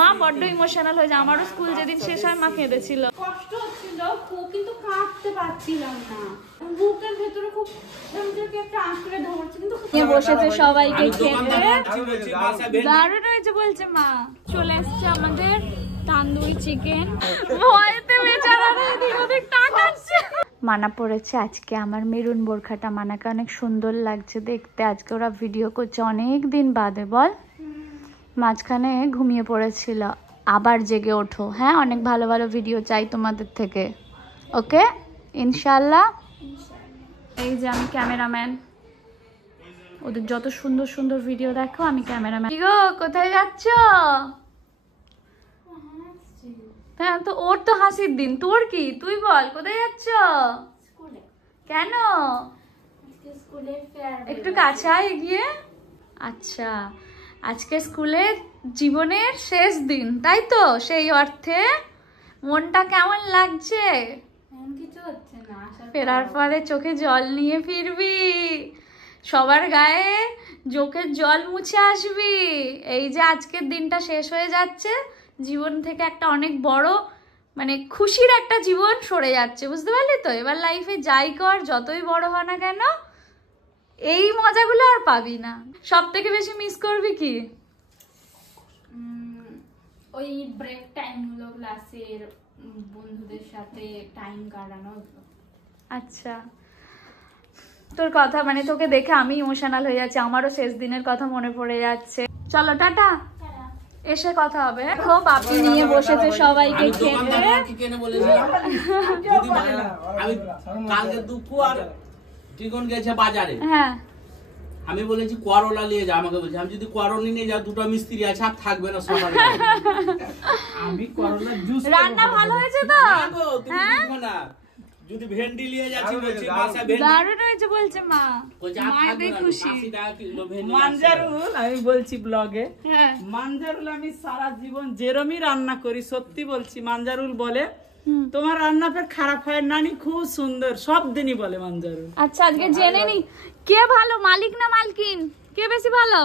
মা বড্ড ইমোশনাল হয়ে যায়। আমারও স্কুল যেদিন শেষ হয় মা কেঁদেছিল। কষ্ট হচ্ছিল কিন্তু কাঁদতে পারছিলাম না, বুকের ভেতরে খুব একটা আঁকড়ে ধরছে। কিন্তু বসেছে সবাইকে খেতে, দারুণ হয়েছে বলছে মা। চলে এসছে আমাদের তান্দুরি চিকেন। ভয়েতে বেচারারা এদিক ওদিক তাকাচ্ছে। মানা পড়েছে আজকে আমার মেরুন বোরখাটা, মানাকে অনেক সুন্দর লাগছে দেখতে। আজকে ওরা ভিডিও করছে অনেক দিন বাদে, বল। মাঝখানে ঘুমিয়ে পড়েছিল, আবার জেগে ওঠো। হ্যাঁ, অনেক ভালো ভালো ভিডিও চাই তোমাদের থেকে, ওকে ইনশাল্লাহ। এই যে আমি ক্যামেরাম্যান, ওদের যত সুন্দর সুন্দর ভিডিও দেখো আমি ক্যামেরাম্যান। কি গো, কোথায় যাচ্ছ? হ্যাঁ, তো ওর তো হাসির দিন, তোর কি? তুই বল কোথায় যাচ্ছ? কেন? একটু কাছে আয় এগিয়ে। আচ্ছা, আজকে স্কুলের জীবনের শেষ দিন, তাই তো? সেই অর্থে মনটা কেমন লাগছে? কিছু হচ্ছে না, ফেরার পরে চোখে জল নিয়ে ফিরবি, সবার গায়ে চোখের জল মুছে আসবি। এই যে আজকের দিনটা শেষ হয়ে যাচ্ছে, জীবন থেকে একটা অনেক বড় মানে খুশির একটা জীবন সরে যাচ্ছে, বুঝতে পারলি তো? এবার লাইফে যাই কর, যতই বড় হ না কেন, এই মজাগুলো আর পাবি না। সব থেকে বেশি মিস করবি কি? ওই ব্রেক টাইম গুলো, ক্লাসের বন্ধুদের সাথে টাইম কাটানো। আচ্ছা, তোর কথা মানে তোকে দেখে আমি ইমোশনাল হয়ে যাচ্ছি, আমারও শেষ দিনের কথা মনে পড়ে যাচ্ছে। চলো টাটা, এসে কথা হবে। দেখো বাপি নিয়ে বসেছে সবাইকে খেতে। হ্যাঁ, আমি বলেছি করলা নিয়ে যা, আমাকে বলছি আমি যদি করলা নিয়ে যাও, দুটো মিস্ত্রি আছে আর থাকবে না সকালে। আমি করলা জুস রান্না ভালো হয়েছে তো? হ্যাঁ, যদি ভেন্ডি নিয়ে যাচ্ছি বলছি বাসা ভেন্ডি দারুণ হয়েছে বলছে মা। মায়েদের খুশি। 80 টাকা কিলো ভেন্ডি। মানজারুল আমি বলছি ব্লগে, হ্যাঁ মানজারুল আমি সারা জীবন যেরমই রান্না করি, সত্যি বলছি, মানজারুল বলে তোমার রান্না ফের খারাপ হয় নানি, খুব সুন্দর, সব দিনই বলে মানজারুল। আচ্ছা, আজকে জেনে নি কে ভালো, মালিক না মালকিন, কে বেশি ভালো?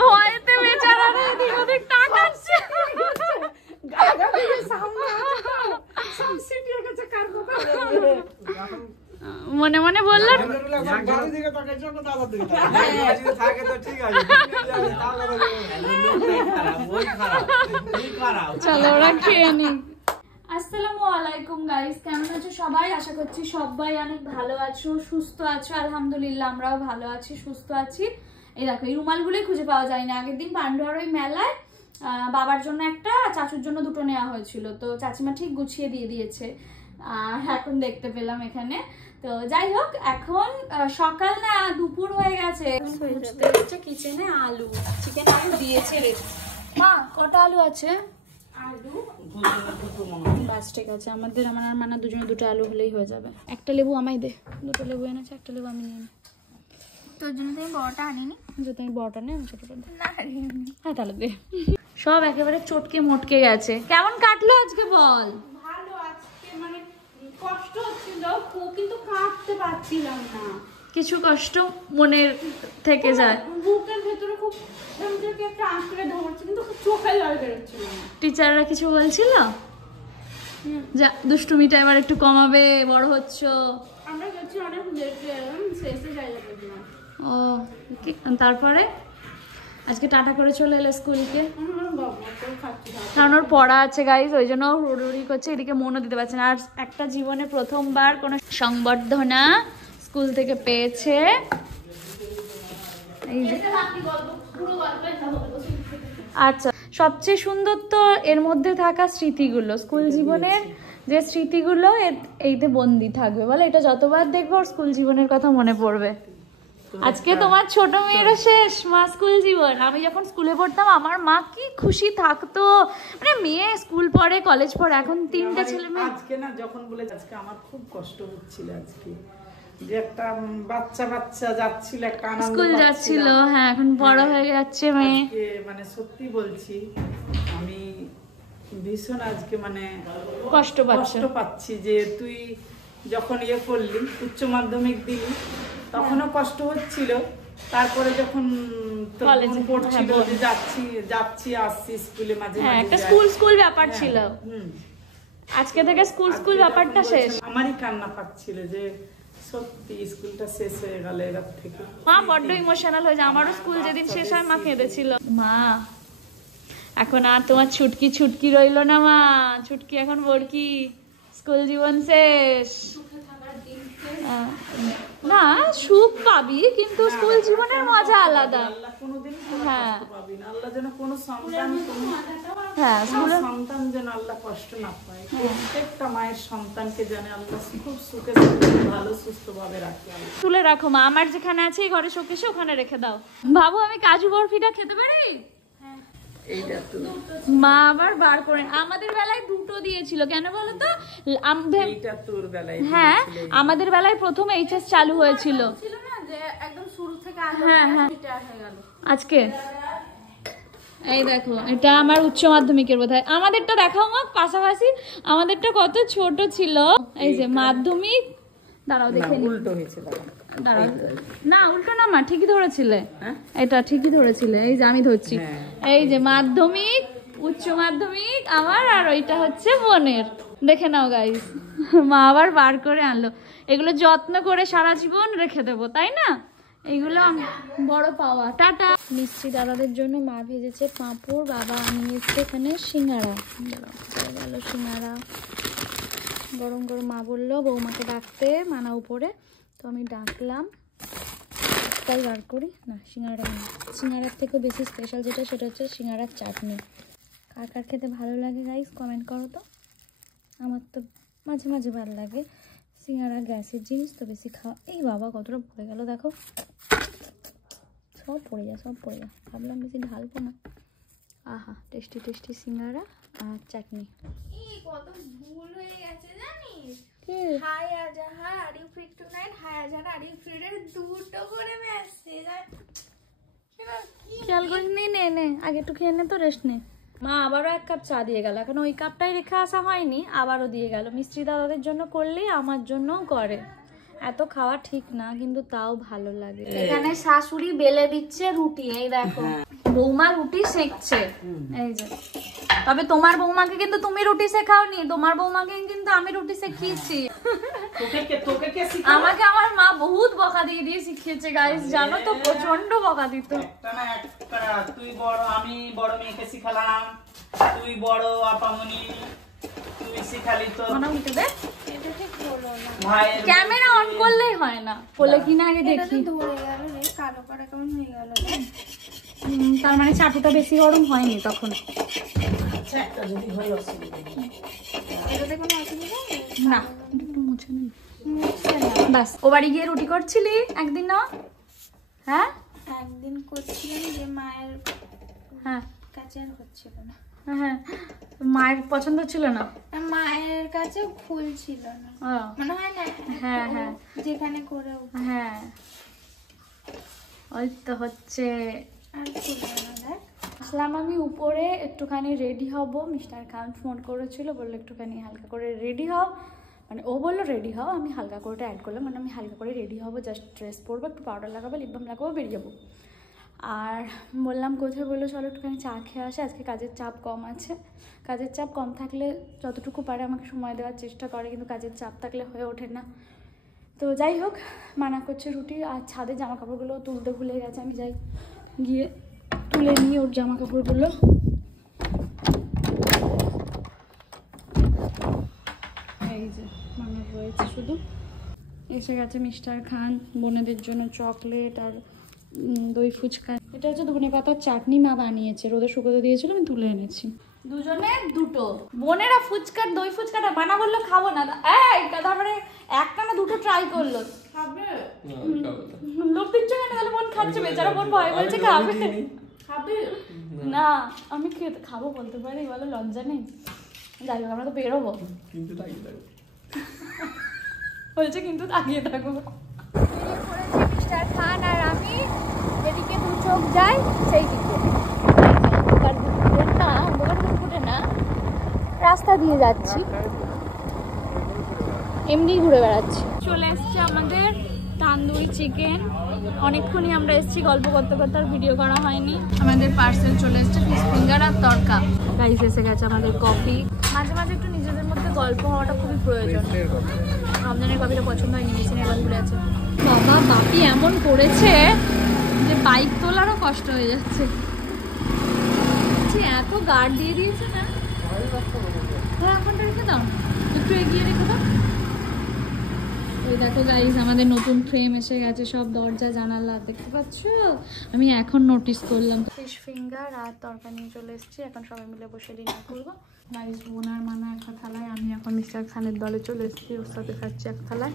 ভয়েতে বেচারারা এদিক ওদিক তাকাচ্ছে। মনে মনে বললেন চলো ওরা খেয়ে নি। আসসালামু আলাইকুম গাইস, কেমন আছো সবাই? আশা করছি সবাই অনেক ভালো আছো, সুস্থ আছো। আলহামদুলিল্লাহ আমরাও ভালো আছি, সুস্থ আছি। এই দেখো, এই রুমালগুলোই খুঁজে পাওয়া যায় না। আগের দিন পান্ডুয়ার ওই মেলায় বাবার জন্য একটা, চাচুর জন্য দুটো নেওয়া হয়েছিল, তো চাচিমা ঠিক গুছিয়ে দিয়ে দিয়েছে। আর এখন দেখতে পেলাম এখানে। তো যাই হোক, এখন সকাল না দুপুর হয়ে গেছে। খুঁজতে হচ্ছে কিচেনে আলু, চিকেন আলু দিয়েছে রে। মা কটা আলু আছে? আলু বাস ঠিক আছে, আমাদের আমার আর মানা দুজনে দুটো আলু হলেই হয়ে যাবে। একটা লেবু আমায় দে, দুটো লেবু এনেছে, একটা লেবু আমি নিয়ে নিই। তোর জন্য তুমি বড়টা আনিনি? যদি আমি বড়টা নেই, আমি ছোটটা দে। হ্যাঁ তাহলে দে। সব একেবারে চটকে মটকে গেছে। কেমন কাটলো আজকে বল? ভালো, আজকে মানে কষ্ট হচ্ছিল কিন্তু কাঁদতে পারছিলাম না। কিছু কষ্ট মনের থেকে যায়, বুকের ভেতরে খুব একটা আঁকড়ে ধরছে, কিন্তু চোখে জল বেরোচ্ছিল না। টিচাররা কিছু বলছিল যা দুষ্টুমিটা এবার একটু কমাবে, বড় হচ্ছ? আমরা গেছি অনেক লেটে, শেষে জায়গা পেলাম। ও তারপরে আজকে টাটা করে চলে এলে স্কুলকে? কারণ ওর পড়া আছে গাইজ, ওই জন্য হুড়ুড়ি করছে, এদিকে মনও দিতে পারছে না। আর একটা জীবনে প্রথমবার কোনো সংবর্ধনা স্কুল থেকে পেয়েছে। আচ্ছা, সবচেয়ে সুন্দর তো এর মধ্যে থাকা স্মৃতিগুলো, স্কুল জীবনের যে স্মৃতিগুলো এইতে বন্দি থাকবে। বলে এটা যতবার দেখবো ওর স্কুল জীবনের কথা মনে পড়বে। আজকে তোমার ছোট মেয়েরও শেষ মা স্কুল জীবন। আমি যখন স্কুলে পড়তাম আমার মা কি খুশি থাকতো, মানে মেয়ে স্কুল পড়ে, কলেজ পড়ে, এখন তিনটে ছেলে মেয়ে। আজকে না যখন বলে, আজকে আমার খুব কষ্ট হচ্ছিল আজকে, যে একটা বাচ্চা বাচ্চা যাচ্ছিল, একটা আনন্দ স্কুল যাচ্ছিল। হ্যাঁ, এখন বড় হয়ে যাচ্ছে মেয়ে। মানে সত্যি বলছি আমি ভীষণ আজকে মানে কষ্ট পাচ্ছি যে তুই যখন ইয়ে করলি, উচ্চ মাধ্যমিক দিলি, তখনও কষ্ট হচ্ছিল, তারপরে যখন কলেজে পড়ছিল যে যাচ্ছি আসছি স্কুলে মাঝে হ্যাঁ, মাঝে একটা যাই। স্কুল ব্যাপার হ্যাঁ, ছিল। হুম। আজকে থেকে স্কুল ব্যাপারটা শেষ। আমারই কান্না পাচ্ছিল যে সত্যি স্কুলটা শেষ হয়ে গেল এবার থেকে। মা বড্ড ইমোশনাল হয়ে যায়, আমারও স্কুল যেদিন শেষ হয় মা কেঁদেছিল। মা এখন আর তোমার ছুটকি রইলো না মা, ছুটকি এখন বড়কি, স্কুল জীবন শেষ। না সুখ পাবি কিন্তু স্কুল জীবনের মজা আলাদা। আল্লাহ কোনোদিন হ্যাঁ কষ্ট পাবি না, আল্লাহ যেন কোনো সন্তান হ্যাঁ সন্তান যেন আল্লাহ কষ্ট না পায়। প্রত্যেকটা মায়ের সন্তানকে যেন আল্লাহ খুব সুখে ভালো সুস্থ ভাবে রাখে। তুলে রাখো মা, আমার যেখানে আছে ঘরে শোকেশে ওখানে রেখে দাও। বাবু আমি কাজু বরফিটা খেতে পারি? এইটা তো মা আবার বার করে, আমাদের বেলায় দুটো দিয়েছিল কেন বলো তো? এইটা তোর বেলায় হ্যাঁ আমাদের বেলায় প্রথম এইচএস চালু হয়েছিল ছিল না যে একদম শুরু থেকে হ্যাঁ হ্যাঁ হয়ে গেল। আজকে এই দেখো এটা আমার উচ্চ মাধ্যমিকের বোধহয়। আমাদেরটা দেখাও মা পাশাপাশি, আমাদেরটা কত ছোট ছিল। এই যে মাধ্যমিক, দাঁড়াও দেখে নি। উল্টো হয়েছে দাঁড়াও না উল্টো না মা, ঠিকই ধরেছিলে, এটা ঠিকই ধরেছিলে। এই যে আমি ধরছি, এই যে মাধ্যমিক উচ্চ মাধ্যমিক আমার, আর ওইটা হচ্ছে বোনের। দেখে নাও গাইস, মা আবার বার করে আনলো। এগুলো যত্ন করে সারা জীবন রেখে দেবো, তাই না? এগুলো বড় পাওয়া। টাটা। মিষ্টি দাদাদের জন্য মা ভেজেছে পাঁপড়, বাবা আনিয়েছে এখানে সিঙ্গারা। গেল সিঙ্গারা গরম গরম। মা বললো বৌমাকে ডাকতে, মানা উপরে, তো আমি ডাকলাম। তাই বার করি না সিঙ্গারা, সিঙ্গারার থেকেও বেশি স্পেশাল যেটা সেটা হচ্ছে সিঙ্গারার চাটনি। কার কার খেতে ভালো লাগে গাইস কমেন্ট করো তো। আমার তো মাঝে মাঝে ভালো লাগে। সিঙ্গারা গ্যাসের জিনিস তো বেশি খাওয়া। এই বাবা কতটা পড়ে গেল দেখো, সব পড়ে যায় সব পড়ে যায়। ভাবলাম বেশি ঢালবো না। আহা টেস্টি টেস্টি সিঙ্গারা আর চাটনি। কত ভুল হয়ে গেছে জানিস? কি hi Azhar are you free tonight, hi Azhar are you free এর দুটো করে মেসেজ আর খেয়াল করিস নি। নে নে আগে একটু খেয়ে নে তো, রেস্ট নে। মা আবারও এক কাপ চা দিয়ে গেল, এখন ওই কাপটাই রেখে আসা হয়নি, আবারও দিয়ে গেল। মিস্ত্রি দাদাদের জন্য করলেই আমার জন্যও করে। এত খাওয়া ঠিক না কিন্তু তাও ভালো লাগে। এখানে শাশুড়ি বেলে দিচ্ছে রুটি, এই দেখো বৌমা রুটি সেকছে। এই যে তবে তোমার বৌমাকে কিন্তু তুমি রুটি শেখাওনি, তোমার বৌমাকে কিন্তু আমি রুটি শিখিয়েছি। আমাকে আমার মা বহুত বকা দিয়ে দিয়ে শিখিয়েছে গাইস, জানো তো প্রচন্ড বকা দিত। তুই বড়, আমি বড় মেয়েকে শিখালাম, তুই বড় আপামনি, তুই শিখালি তো মনে উঠে দে। এটা ঠিক হলো না। ভাই ক্যামেরা অন করলেই হয় না, বলে কিনা আগে এটা দেখি। তো ধরে গেল রে, কালো কালো কেমন হয়ে গেল রে। তার মানে চাটুটা বেশি গরম হয়নি তখন। আচ্ছা একটা যদি হয় অসুবিধা নেই। এটাতে কোনো অসুবিধা নেই? না একটু মুছে নি মুছছে না। বাস। ও বাড়ি গিয়ে রুটি করছিলি একদিন না? হ্যাঁ একদিন করছিলাম যে মায়ের হ্যাঁ কাছে আর হচ্ছিল না। হ্যাঁ মায়ের পছন্দ ছিল না। আর মায়ের কাছে ফুল ছিল না, ও, মনে হয় না? হ্যাঁ হ্যাঁ যেখানে করে হ্যাঁ ওই তো হচ্ছে। আর ফুল না দেখ। আসলাম আমি উপরে, একটুখানি রেডি হব। মিস্টার খান ফোন করেছিল, বললো একটুখানি হালকা করে রেডি হও, মানে ও বললো রেডি হও, আমি হালকা করে অ্যাড করলাম, মানে আমি হালকা করে রেডি হবো, জাস্ট ড্রেস পরবো, একটু পাউডার লাগাবো, লিপ বাম লাগাবো, বেরিয়ে যাবো। আর বললাম কোথায়, বললো চলো একটুখানি চা খেয়ে আসে, আজকে কাজের চাপ কম আছে। কাজের চাপ কম থাকলে যতটুকু পারে আমাকে সময় দেওয়ার চেষ্টা করে, কিন্তু কাজের চাপ থাকলে হয়ে ওঠে না। তো যাই হোক মানা করছে রুটি, আর ছাদে জামা কাপড়গুলো তুলতে ভুলে গেছে, আমি যাই গিয়ে তুলে নিয়ে ওর জামা কাপড়গুলো। এই যে মানা রয়েছে শুধু। এসে গেছে মিস্টার খান, বোনেদের জন্য চকলেট আর দই ফুচকা। এটা হচ্ছে ধনে পাতার চাটনি, মা বানিয়েছে, রোদে শুকোতে দিয়েছিল, আমি তুলে এনেছি। দুজনে দুটো। বোনেরা ফুচকার দই ফুচকাটা বানা বললো খাবো না, তারপরে একটা না দুটো ট্রাই করলো। খাবে? লোক দিচ্ছ কেন? তাহলে বোন খাচ্ছে, বেচারা বোন ভয় বলছে খাবে খাবে? না। আমি খেতে খাবো বলতে পারি, বলো লজ্জা নেই? যাই হোক আমরা তো বেরোবো, কিন্তু তাকিয়ে থাকো। বলছে কিন্তু তাকিয়ে থাকো। মিস্টার খান আর আমি যেদিকে দু চোখ যাই সেই দিকে, না রাস্তা দিয়ে যাচ্ছি, এমনি ঘুরে বেড়াচ্ছি। চলে এসছে আমাদের তান্দুরি চিকেন, অনেকক্ষণই আমরা এসেছি, গল্প করতে করতে আর ভিডিও করা হয়নি। আমাদের পার্সেল চলে এসেছে, ফিশ ফিঙ্গার আর তড়কা। গাইস এসে গেছে আমাদের কফি। মাঝে মাঝে একটু নিজেদের মধ্যে গল্প হওয়াটা খুবই প্রয়োজন। রমজানের কফিটা পছন্দ হয়নি, মেশিনের কফি আছে। বাবা বাপি এমন করেছে যে বাইক তোলারও কষ্ট হয়ে যাচ্ছে। এত গার্ড দিয়ে দিয়েছে না, এখনটা রেখে দাও, একটু এগিয়ে রেখে দাও। ওই দেখো গাইস আমাদের নতুন ফ্রেম এসে গেছে, সব দরজা জানালা দেখতে পাচ্ছ। আমি এখন নোটিস করলাম। ফিশ ফিঙ্গার আর তরকা নিয়ে চলে এসেছি, এখন সবাই মিলে বসে ডিনার করবো। গাইস বোন আর মানা একটা থালায়, আমি এখন মিস্টার খানের দলে চলে এসেছি, ওর সাথে খাচ্ছি এক থালায়।